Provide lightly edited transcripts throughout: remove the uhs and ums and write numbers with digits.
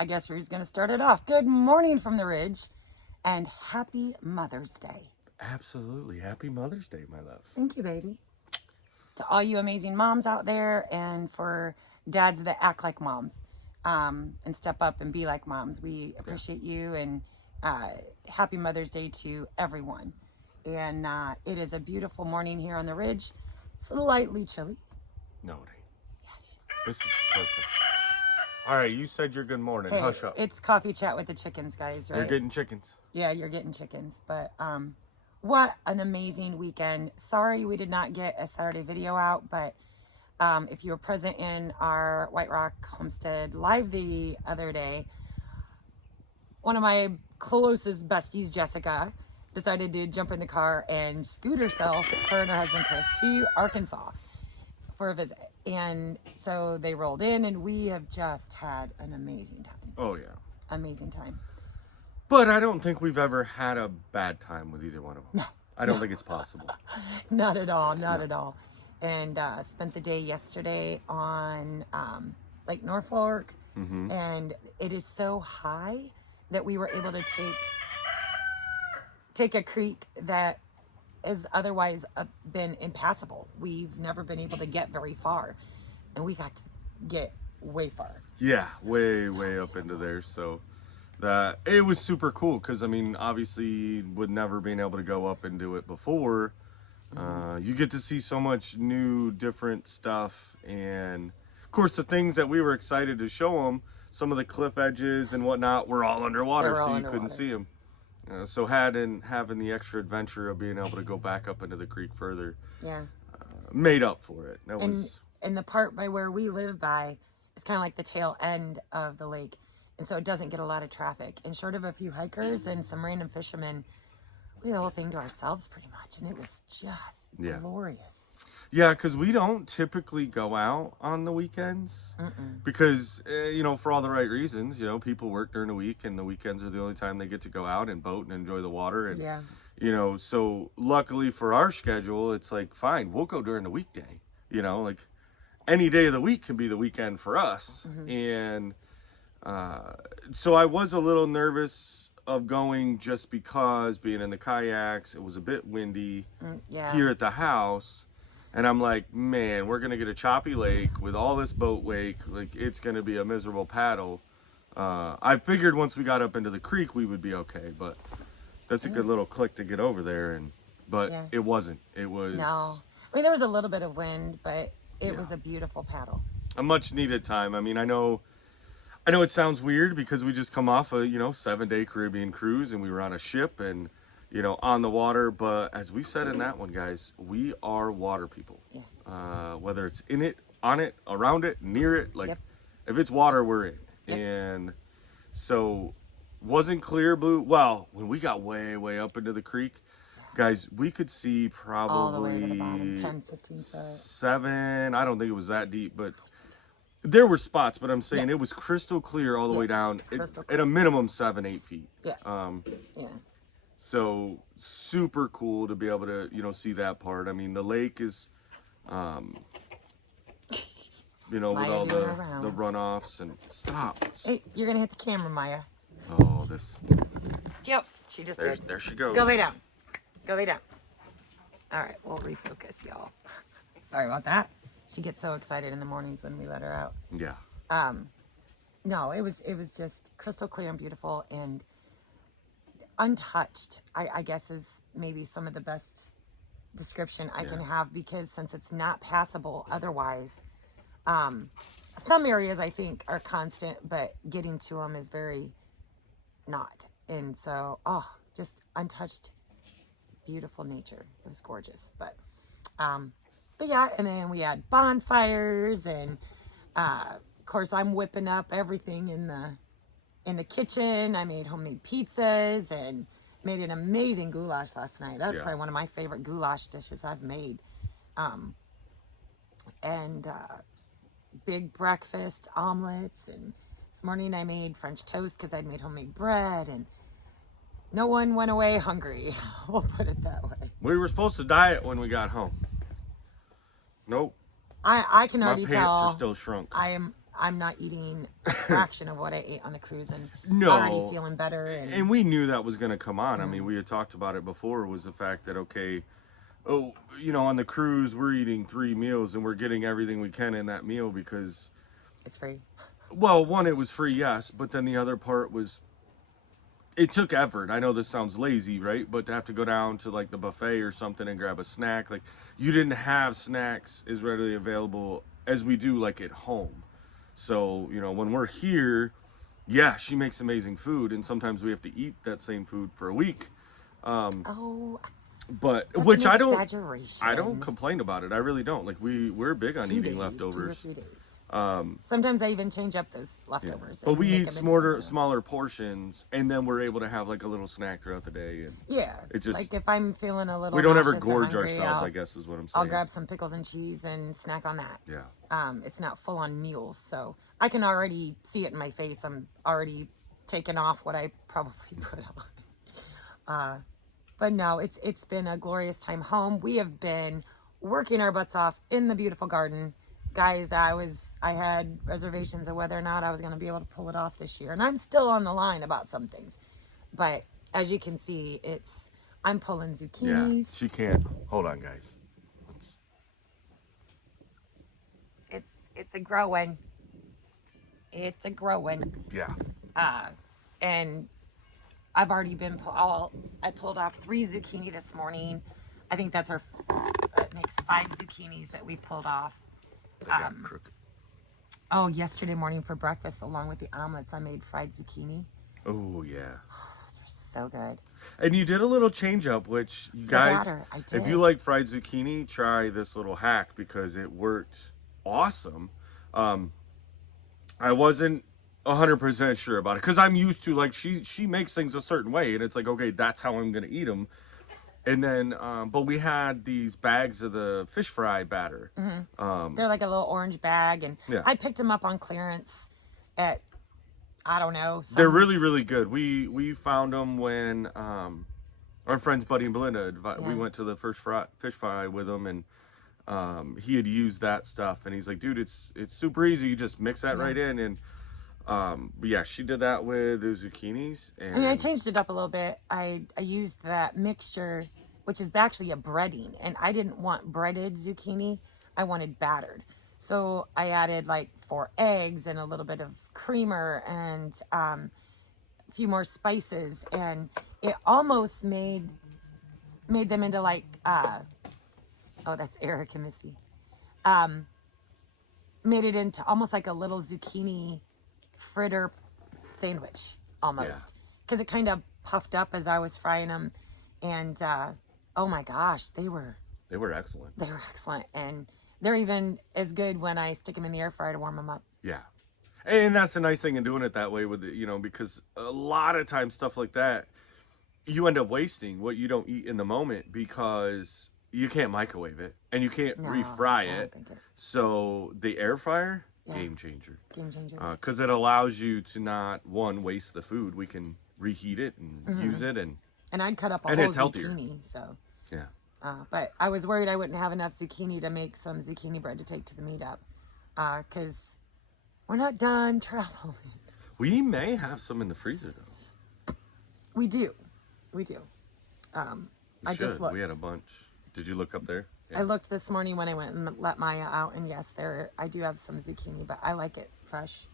I guess we're just going to start it off. Good morning from the Ridge and happy Mother's Day. Absolutely. Happy Mother's Day, my love. Thank you, baby. To all you amazing moms out there and for dads that act like moms and step up and be like moms. We appreciate you and happy Mother's Day to everyone. And it is a beautiful morning here on the Ridge. Slightly chilly. No, it ain't. Yeah, it is. This is perfect. All right, you said your good morning. Hey, Hush up. it's coffee chat with the chickens, guys, right? You're getting chickens. Yeah, you're getting chickens. But what an amazing weekend. Sorry we did not get a Saturday video out, but if you were present in our White Rock Homestead live the other day, one of my closest besties, Jessica, decided to jump in the car and scoot herself, her and her husband Chris, to Arkansas for a visit. And so they rolled in and we have just had an amazing time. Oh, yeah. Amazing time. But I don't think we've ever had a bad time with either one of them. No. I don't think it's possible. Not at all. Not at all. And spent the day yesterday on Lake Norfolk. Mm-hmm. And it is so high that we were able to take a creek that is otherwise been impassable. We've never been able to get very far. And we got to get way far. Yeah, way up into there. So that it was super cool because, I mean, obviously with never being able to go up and do it before, you get to see so much new, different stuff. And, of course, the things that we were excited to show them, some of the cliff edges and whatnot, were all underwater, so you couldn't see them. So having the extra adventure of being able to go back up into the creek further, made up for it. That was. And the part by where we live by is kind of like the tail end of the lake, and so it doesn't get a lot of traffic. And short of a few hikers and some random fishermen, we had the whole thing to ourselves pretty much, and it was just glorious. Yeah, because we don't typically go out on the weekends because, for all the right reasons, people work during the week and the weekends are the only time they get to go out and boat and enjoy the water. And, so luckily for our schedule, it's like, fine, we'll go during the weekday, like any day of the week can be the weekend for us. And so I was a little nervous of going just because being in the kayaks, it was a bit windy here at the house. And I'm like, man, we're going to get a choppy lake with all this boat wake. Like, it's going to be a miserable paddle. I figured once we got up into the creek, we would be okay. But that's a good little click to get over there. But it wasn't. It was... No. I mean, there was a little bit of wind, but it was a beautiful paddle. A much needed time. I mean, I know it sounds weird because we just come off a, 7-day Caribbean cruise and we were on a ship and... on the water, but as we said in that one, guys, we are water people. Yeah. Whether it's in it, on it, around it, near it, if it's water, we're in. Yep. And so wasn't clear blue. Well, when we got way up into the creek, guys, we could see probably all the way to the bottom, 10, 15 foot. 7. I don't think it was that deep, but there were spots, but I'm saying it was crystal clear all the way down at a minimum 7, 8 feet. Yeah. So super cool to be able to, see that part. I mean, the lake is, with all the runoffs and stop. Hey, you're going to hit the camera, Maya. Oh, this. Yep, she just did. There she goes. Go lay down. Go lay down. All right, we'll refocus, y'all. Sorry about that. She gets so excited in the mornings when we let her out. Yeah. No, it was just crystal clear and beautiful and untouched, I guess is maybe some of the best description I can have, because since it's not passable otherwise, some areas I think are constant, but getting to them is very not. And so, just untouched, beautiful nature. It was gorgeous. But yeah, and then we had bonfires and of course I'm whipping up everything in the kitchen. I made homemade pizzas and made an amazing goulash last night. That's probably one of my favorite goulash dishes I've made. And big breakfast, omelets, and this morning I made French toast because I'd made homemade bread, and no one went away hungry. We'll put it that way. We were supposed to diet when we got home. Nope. I can already tell. My pants are still shrunk. I'm not eating a fraction of what I ate on the cruise, and No. already feeling better. And we knew that was going to come on. I mean, we had talked about it before, was the fact that, okay, oh, you know, on the cruise, we're eating 3 meals and we're getting everything we can in that meal because, it's free. well, one, it was free, yes, but then the other part was, it took effort. I know this sounds lazy, right? But to have to go down to like the buffet or something and grab a snack, like you didn't have snacks as readily available as we do like at home. So, you know, when we're here, yeah, she makes amazing food, and sometimes we have to eat that same food for a week. Oh, But that's which an I don't exaggeration. complain about it. I really don't. Like we're big on 2 eating days, 2 or leftovers. 3 days. Sometimes I even change up those Yeah. leftovers. But and we make eat them into smaller something else. smaller portions, and then we're able to have like a little snack throughout the day. And Yeah, it just, like if I'm feeling a little, we don't ever nauseous or gorge hungry, ourselves, I guess is what I'm saying. I'll grab some pickles and cheese and snack on that. Yeah. It's not full on meals, so I can already see it in my face. I'm already taking off what I probably put on. But no, it's been a glorious time home. We have been working our butts off in the beautiful garden. Guys, I had reservations of whether or not I was going to be able to pull it off this year, and I'm still on the line about some things. But as you can see, I'm pulling Yeah. zucchinis. She can't. Hold on, guys. It's a growing. It's a growing. Yeah. And I've already I pulled off 3 zucchini this morning. I think that makes 5 zucchinis that we've pulled off. They got crooked. Oh, yesterday morning for breakfast, along with the omelets, I made fried zucchini. Oh yeah. Those were so good. And you did a little change up, which you guys, batter, I if you did. like fried zucchini, try this little hack because it worked awesome. I wasn't 100% sure about it because I'm used to, like, she makes things a certain way, and it's like, okay, that's how I'm gonna eat them. And then, but we had these bags of the fish fry batter. They're like a little orange bag, and Yeah. I picked them up on clearance at, I don't know. They're really, really good. We found them when our friends Buddy and Belinda, we went to the first fish fry with them, and he had used that stuff, and he's like, dude, it's super easy. You just mix that right in, and but yeah, she did that with the zucchinis. And I mean, I changed it up a little bit. I used that mixture, which is actually a breading, and I didn't want breaded zucchini. I wanted battered. So I added like 4 eggs and a little bit of creamer and a few more spices, and it almost made them into like oh, that's Eric and Missy. Made it into almost like a little zucchini fritter sandwich almost, because it kind of puffed up as I was frying them, and oh my gosh, they were excellent. They were excellent, and they're even as good when I stick them in the air fryer to warm them up. Yeah. And that's the nice thing in doing it that way with it, you know, because a lot of times stuff like that, you end up wasting what you don't eat in the moment because you can't microwave it and you can't refry it. So the air fryer, game changer. Game changer. Because it allows you to not, one, waste the food. We can reheat it and use it. And I'd cut up a and whole it's healthier. zucchini, so. Yeah. But I was worried I wouldn't have enough zucchini to make some zucchini bread to take to the meetup, because we're not done traveling. We may have some in the freezer, though. We do. I Should. just looked. We had a bunch. Did you look up there? Yeah. I looked this morning when I went and let Maya out, and yes, I do have some zucchini, but I like it fresh.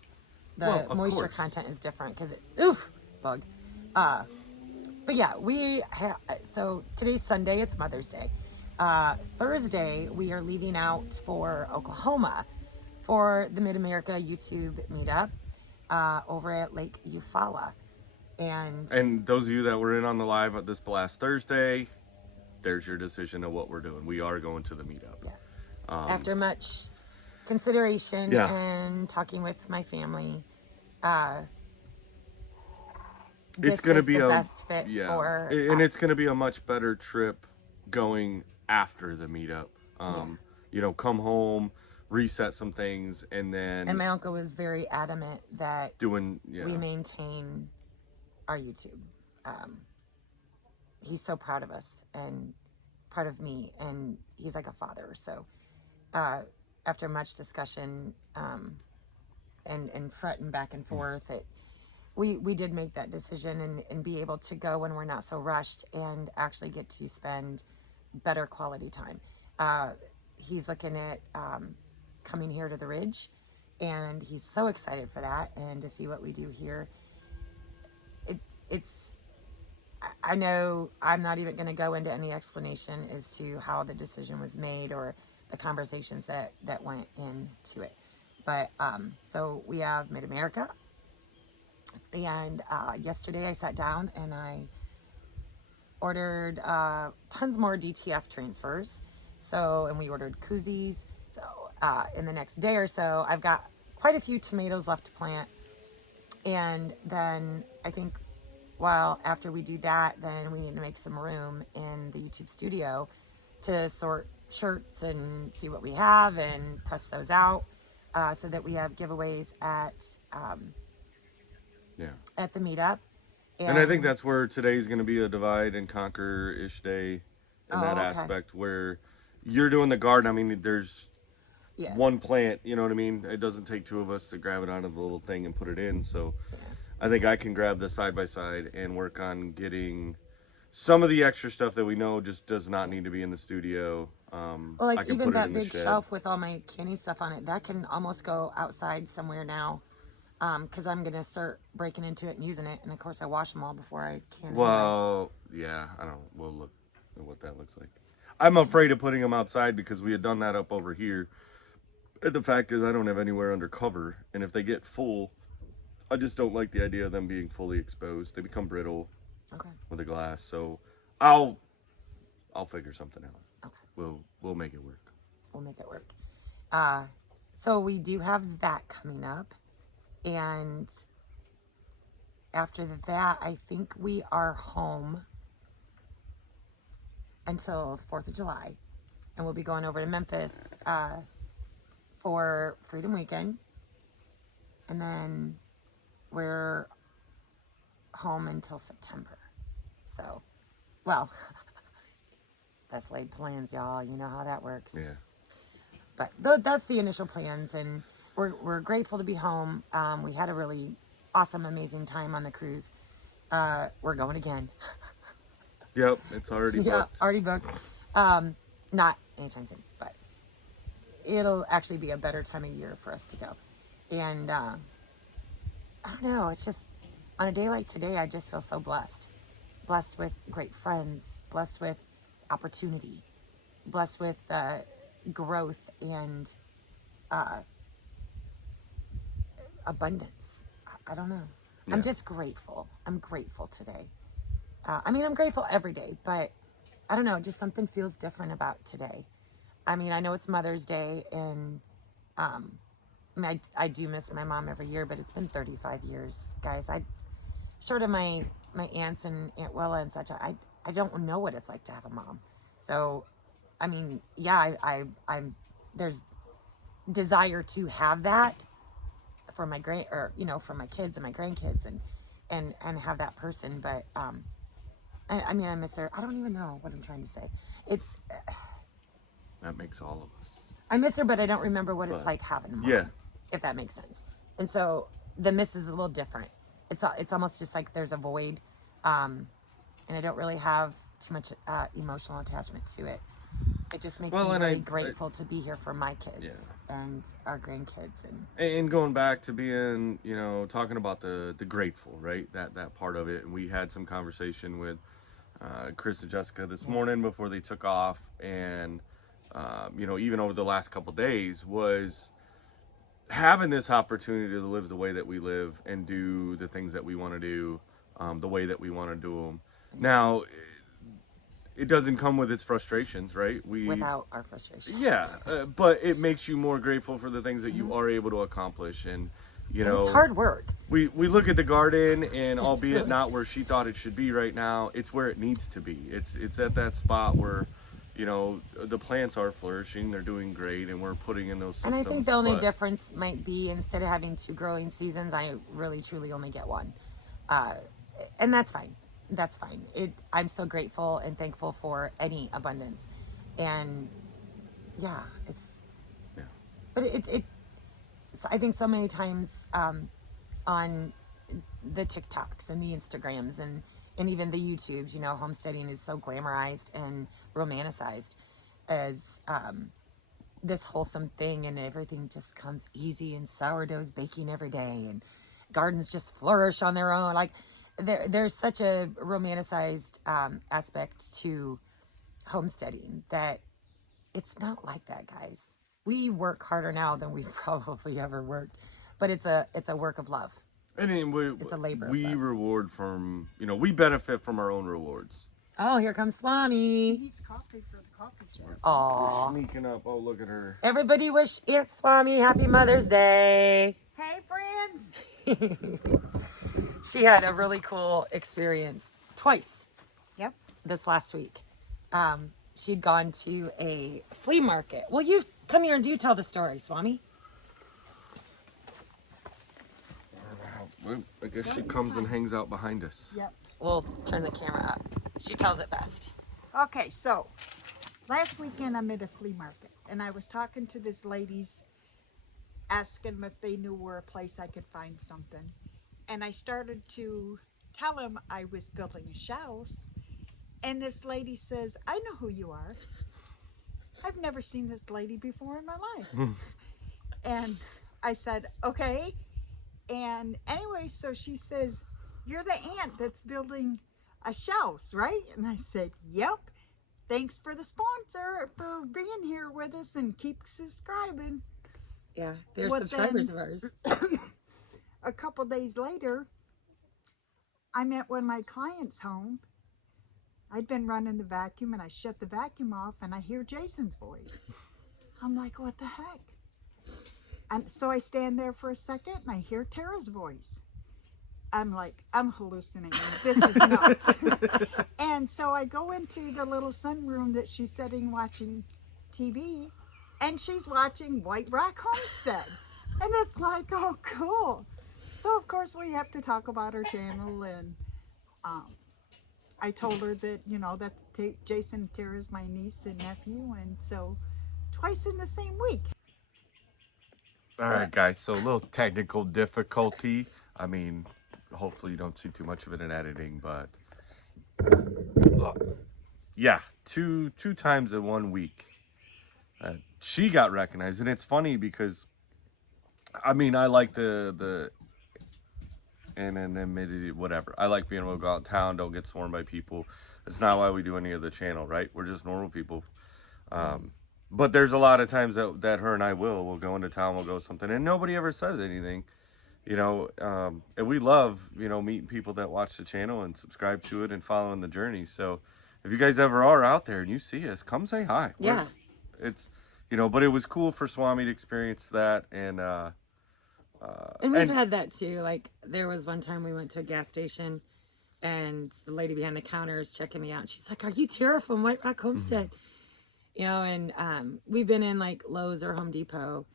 The moisture course. content is different because bug. But yeah, so today's Sunday, it's Mother's Day. Thursday, we are leaving out for Oklahoma for the Mid-America YouTube meetup over at Lake Eufaula. And those of you that were in on the live this last Thursday, there's your decision of what we're doing. We are going to the meetup. Yeah. After much consideration and talking with my family, it's going to be the best fit for... and it's going to be a much better trip going after the meetup. You know, come home, reset some things, and then... And my uncle was very adamant that we maintain our YouTube. He's so proud of us and proud of me, and he's like a father. So after much discussion, and fretting back and forth. We did make that decision and be able to go when we're not so rushed and actually get to spend better quality time. He's looking at coming here to the Ridge, and he's so excited for that and to see what we do here. It's I know I'm not even going to go into any explanation as to how the decision was made or the conversations that went into it. But so we have Mid-America, and yesterday I sat down and I ordered tons more DTF transfers. So, and we ordered koozies. So in the next day or so, I've got quite a few tomatoes left to plant. And then I think after we do that, then we need to make some room in the YouTube studio to sort shirts and see what we have and press those out so that we have giveaways at the meetup. And I think that's where today's going to be a divide and conquer-ish day in that aspect where you're doing the garden. I mean, there's one plant, you know what I mean? It doesn't take two of us to grab it out of the little thing and put it in. So I think I can grab the side-by-side and work on getting some of the extra stuff that we know just does not need to be in the studio. Well, like even that big shelf with all my canning stuff on it, that can almost go outside somewhere now. Because I'm gonna start breaking into it and using it, and of course I wash them all before I can. Well, yeah, I don't. We'll look at what that looks like. I'm afraid of putting them outside because we had done that up over here. And the fact is, I don't have anywhere under cover, and if they get full, I just don't like the idea of them being fully exposed. They become brittle with the glass. So I'll figure something out. Okay, we'll make it work. We'll make it work. So we do have that coming up. And after that, I think we are home until 4th of July. And we'll be going over to Memphis for Freedom Weekend. And then we're home until September. So, well, that's laid plans, y'all. You know how that works. Yeah. But that's the initial plans, and we're grateful to be home. We had a really awesome, amazing time on the cruise. We're going again. Yep, it's already booked. Yeah, already booked. Not anytime soon, but it'll actually be a better time of year for us to go. And I don't know, it's just on a day like today, I just feel so blessed. Blessed with great friends, blessed with opportunity, blessed with growth and abundance. I don't know. Yeah. I'm just grateful. I'm grateful today. I mean, I'm grateful every day, but I don't know, just something feels different about today. I mean, I know it's Mother's Day, and I mean, I do miss my mom every year, but it's been 35 years, guys. Short of my aunts and Aunt Willa and such, I don't know what it's like to have a mom. So, I mean, yeah, I'm there's desire to have that for my for my kids and my grandkids and have that person, but I mean, I miss her. I don't even know what I'm trying to say. It's that makes all of us. I miss her, but I don't remember what it's like having a mom. Yeah, if that makes sense. And so the miss is a little different. It's almost just like there's a void, and I don't really have too much emotional attachment to it. It just makes me really grateful to be here for my kids and our grandkids. And going back to being, talking about the grateful, right? That part of it. And we had some conversation with Chris and Jessica this morning before they took off. And, even over the last couple days was having this opportunity to live the way that we live and do the things that we want to do the way that we want to do them. Now, it doesn't come with its frustrations, right? Without our frustrations. Yeah, but it makes you more grateful for the things that you are able to accomplish. And, it's hard work. We look at the garden, and albeit not where she thought it should be right now, it's where it needs to be. It's at that spot where, the plants are flourishing, they're doing great, and we're putting in those systems. And I think the only difference might be instead of having 2 growing seasons, I really truly only get 1. And that's fine. That's fine. I'm so grateful and thankful for any abundance, and but I think so many times on the TikToks and the Instagrams and even the YouTubes, you know, homesteading is so glamorized and romanticized as this wholesome thing, and everything just comes easy, and sourdough's baking every day, and gardens just flourish on their own. Like there's such a romanticized aspect to homesteading that it's not like that, guys. We work harder now than we've probably ever worked, but it's a work of love. And then It's a labor. We reward from, you know, we benefit from our own rewards. Oh, here comes Swami. He needs coffee for the coffee chat. Aw. We're sneaking up. Oh, look at her. Everybody wish Aunt Swami happy Mother's Day. Hey, friends. She had a really cool experience twice Yep. this last week. She'd gone to a flea market. Well, you come here and you tell the story, Swami. Well, I guess she comes and hangs out behind us. Yep. We'll turn the camera up. She tells it best. Okay, so last weekend I'm at a flea market, and I was talking to this ladies, asking them if they knew where a place I could find something. And I started to tell them I was building a house, and this lady says, I know who you are. I've never seen this lady before in my life. And I said, okay. And anyway, so she says, you're the aunt that's building a house, right? And I said, yep. Thanks for the sponsor for being here with us, and keep subscribing. Yeah, they're Well, subscribers then- of ours. A couple days later, I'm at one of my clients' home. I'd been running the vacuum, and I shut the vacuum off, and I hear Jason's voice. I'm like, what the heck? And so I stand there for a second, and I hear Tara's voice. I'm like, I'm hallucinating. This is nuts. And so I go into the little sunroom that she's sitting watching TV, and she's watching White Rock Homestead. And it's like, oh, cool. So, of course, we have to talk about her channel, and I told her that, you know, that Jason and Tara's my niece and nephew, and so twice in the same week. All right, guys. So a little technical difficulty. I mean, hopefully you don't see too much of it in editing, but yeah, two times in 1 week, she got recognized, and it's funny because, I mean, I like the anonymity, whatever. I like being able to go out in town, don't get sworn by people. That's not why we do any of the channel, right? We're just normal people. But there's a lot of times that her and I we'll go into town, we'll go something, and nobody ever says anything, you know. And we love, you know, meeting people that watch the channel and subscribe to it and following the journey. So if you guys ever are out there and you see us, come say hi. Yeah. It's, you know, but it was cool for Swami to experience that, and we've had that too. Like, there was one time we went to a gas station, and the lady behind the counter is checking me out, and she's like, are you Tara from White Rock Homestead? You know, and we've been in like Lowe's or Home Depot,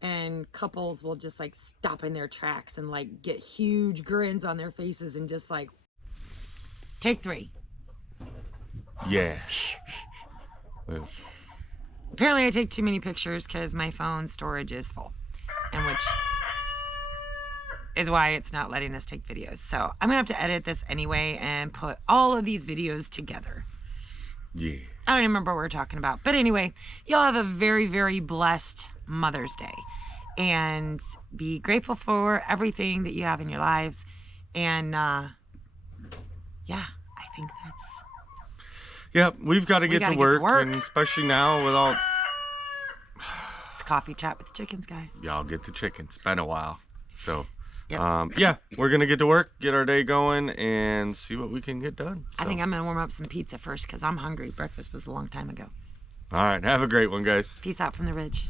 and couples will just like stop in their tracks and like get huge grins on their faces and just like, take 3. yes. Apparently I take too many pictures because my phone storage is full, and which is why it's not letting us take videos. So I'm gonna have to edit this anyway and put all of these videos together. Yeah. I don't even remember what we were talking about. But anyway, y'all have a very, very blessed Mother's Day. And be grateful for everything that you have in your lives. And yeah, I think that's... Yep, we've got to get to work, work. and especially now with all... It's coffee chat with the chickens, guys. Y'all get the chickens. It's been a while. So, Yep. yeah, we're going to get to work, get our day going, and see what we can get done. So. I think I'm going to warm up some pizza first because I'm hungry. Breakfast was a long time ago. All right, have a great one, guys. Peace out from the ridge.